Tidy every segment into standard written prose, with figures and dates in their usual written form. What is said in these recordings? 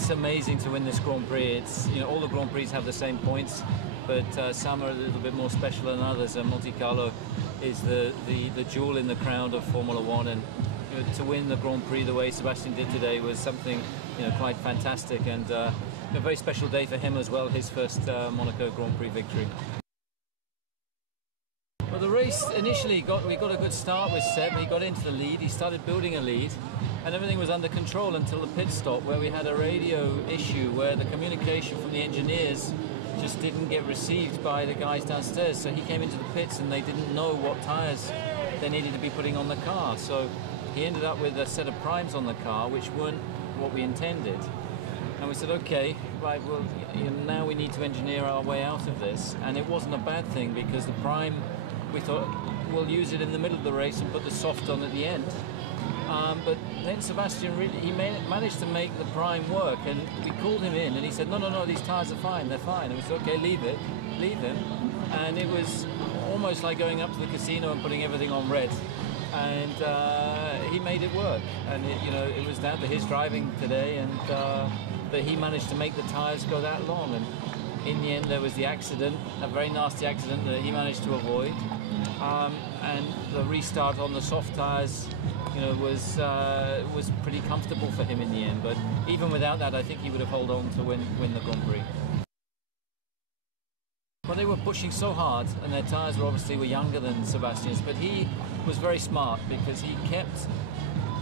it's amazing to win this Grand Prix. It's, you know, all the Grand Prix have the same points, but some are a little bit more special than others. And Monte Carlo is the jewel in the crown of Formula One, and you know, to win the Grand Prix the way Sebastian did today was something, you know, quite fantastic, and a very special day for him as well. His first Monaco Grand Prix victory. Well, the race initially we got a good start with Seb. He got into the lead. He started building a lead, and everything was under control until the pit stop, where we had a radio issue where the communication from the engineers just didn't get received by the guys downstairs. So he came into the pits and they didn't know what tyres they needed to be putting on the car. So he ended up with a set of primes on the car which weren't what we intended. And we said, okay, right, well, you know, now we need to engineer our way out of this. And it wasn't a bad thing, because the prime, we thought, we'll use it in the middle of the race and put the soft on at the end. But then Sebastian managed to make the prime work, and we called him in and he said, no, these tyres are fine, they're fine. And we said, okay, leave him. And it was almost like going up to the casino and putting everything on red. And he made it work. And it was down to his driving today, and that he managed to make the tyres go that long. And in the end there was the accident, a very nasty accident that he managed to avoid. And the restart on the soft tyres, you know, was pretty comfortable for him in the end. But even without that, I think he would have held on to win the Grand Prix. Well, they were pushing so hard, and their tyres were younger than Sebastian's, but he was very smart, because he kept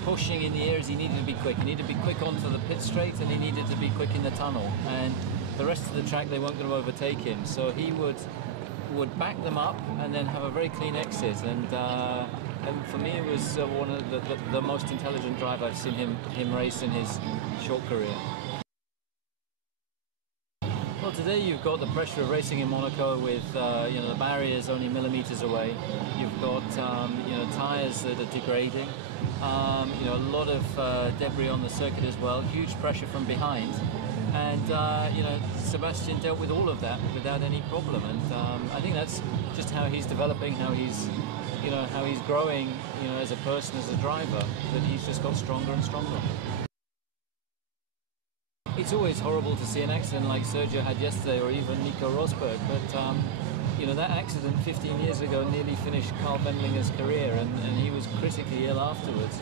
pushing in the areas he needed to be quick. He needed to be quick onto the pit straight, and he needed to be quick in the tunnel. And the rest of the track, they weren't going to overtake him, so he would back them up and then have a very clean exit. And for me, it was one of the most intelligent drive I've seen him race in his short career. Well, today you've got the pressure of racing in Monaco with the barriers only millimeters away. You've got tyres that are degrading. A lot of debris on the circuit as well. Huge pressure from behind, and Sebastian dealt with all of that without any problem. And I think that's just how he's developing, how he's growing, as a person, as a driver. That he's just got stronger and stronger. It's always horrible to see an accident like Sergio had yesterday, or even Nico Rosberg, but that accident 15 years ago nearly finished Carl Wendlinger's career, and he was critically ill afterwards.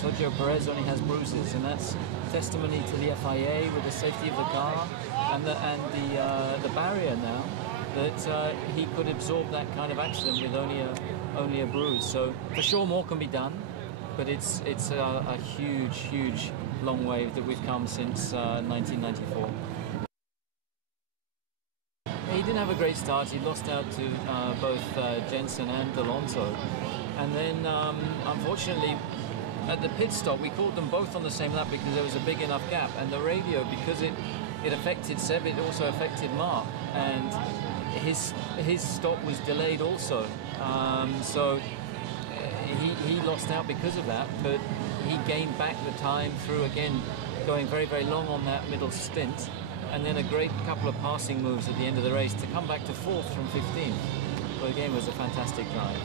Sergio Perez only has bruises, and that's testimony to the FIA with the safety of the car and the barrier now, that he could absorb that kind of accident with only a bruise. So for sure more can be done, but it's a huge long way that we've come since 1994. He didn't have a great start. He lost out to both Jensen and Alonso, and then unfortunately at the pit stop we caught them both on the same lap, because there was a big enough gap, and the radio, because it affected Seb, it also affected Mark, and his stop was delayed also. So he lost out because of that, but he gained back the time through, again, going very, very long on that middle stint, and then a great couple of passing moves at the end of the race to come back to 4th from 15th. Well, again, it was a fantastic drive.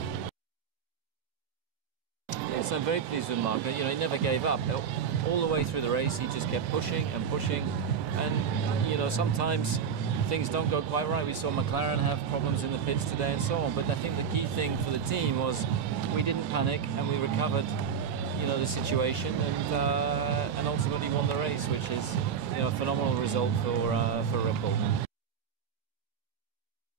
Yeah, so I'm very pleased with Mark. He never gave up. All the way through the race, he just kept pushing and pushing, and sometimes things don't go quite right. We saw McLaren have problems in the pits today and so on, but I think the key thing for the team was we didn't panic, and we recovered the situation, and ultimately won the race, which is a phenomenal result for Red Bull.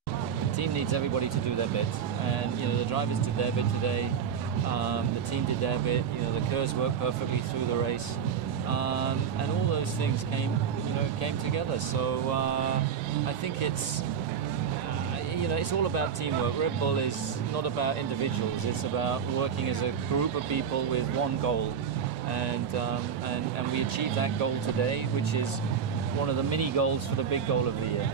The team needs everybody to do their bit, and the drivers did their bit today. The team did their bit. The KERS worked perfectly through the race, and all those things came together. So I think it's all about teamwork. Red Bull is not about individuals. It's about working as a group of people with one goal, and we achieved that goal today, which is one of the mini goals for the big goal of the year.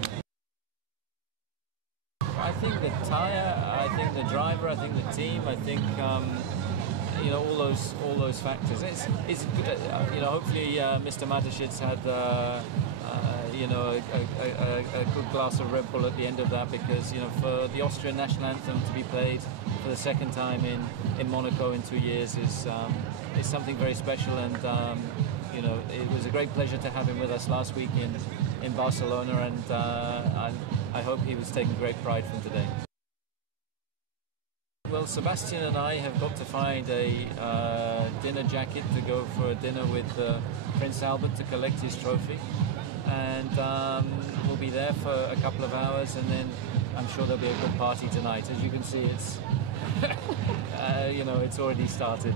I think the tyre, I think the driver, I think the team, I think all those factors. It's hopefully Mr. Mateschitz had a good glass of Red Bull at the end of that, because for the Austrian national anthem to be played for the second time in Monaco in 2 years is something very special, and you know, it was a great pleasure to have him with us last week in Barcelona, and I hope he was taking great pride from today. Well, Sebastian and I have got to find a dinner jacket to go for a dinner with Prince Albert to collect his trophy, and we'll be there for a couple of hours, and then I'm sure there'll be a good party tonight. As you can see, it's you know, it's already started.